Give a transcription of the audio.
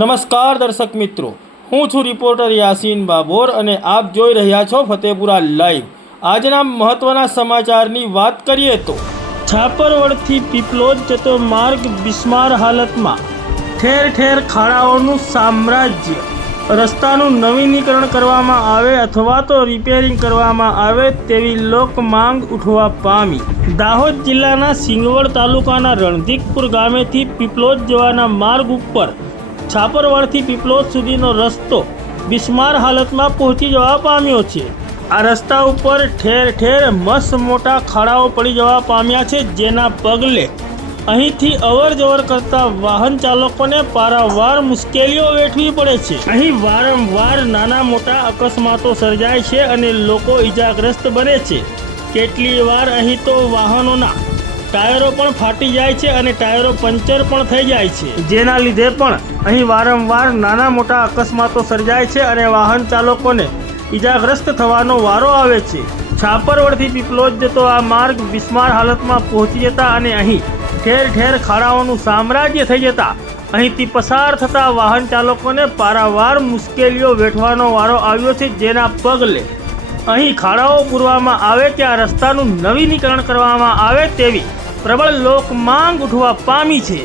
નમસ્કાર દર્શક મિત્રો, હું છું રિપોર્ટર યાસીન બાબોર અને આપ જોઈ રહ્યા છો ફતેપુરા લાઈવ। આજના મહત્વના સમાચારની વાત કરીએ તો છાપરવડથી પીપલોદ જતો માર્ગ બિસ્માર હાલતમાં, ઠેર ઠેર ખાડાઓનું સામ્રાજ્ય। રસ્તાનું નવીનીકરણ કરવામાં આવે અથવા તો રિપેરિંગ કરવામાં આવે તેવી લોક માંગ ઉઠવા પામી। દાહોદ જિલ્લાના સિંગવડ તાલુકાના રણધીકપુર ગામેથી પીપલોદ જવાના માર્ગ ઉપર છાપરવાડથી પીપલોદ સુધીનો રસ્તો બિસ્માર હાલતમાં પહોંચી જવા પામ્યો છે। આ રસ્તા ઉપર ઠેર ઠેર મસ્ત મોટા ખાડાઓ પડી જવા પામ્યા છે, જેના પગલે અહીંથી અવર જવર કરતા વાહન ચાલકોને પારાવાર મુશ્કેલીઓ વેઠવી પડે છે। અહીં વારંવાર નાના મોટા અકસ્માતો સર્જાય છે અને લોકો ઈજાગ્રસ્ત બને છે। કેટલી વાર અહીં તો વાહનોના ટાયરો પણ ફાટી જાય છે અને ટાયરો પંચર પણ થઈ જાય છે, જેના લીધે પણ અહીં વારંવાર નાના મોટા અકસ્માતો સર્જાય છે અને વાહન ચાલકોને ઈજાગ્રસ્ત થવાનો વારો આવે છે। છાપરવડથી પીપલોદ જતો આ માર્ગ બિસ્માર હાલતમાં પહોંચી જતા અને અહીં ઠેર ઠેર ખાડાઓનું સામ્રાજ્ય થઈ જતા અહીંથી પસાર થતા વાહન ચાલકોને પારાવાર મુશ્કેલીઓ વેઠવાનો વારો આવ્યો છે, જેના પગલે અહીં ખાડાઓ પૂરવામાં આવે કે આ રસ્તાનું નવીનીકરણ કરવામાં આવે તેવી પ્રબળ લોક માંગ ઉઠવા પામી છે।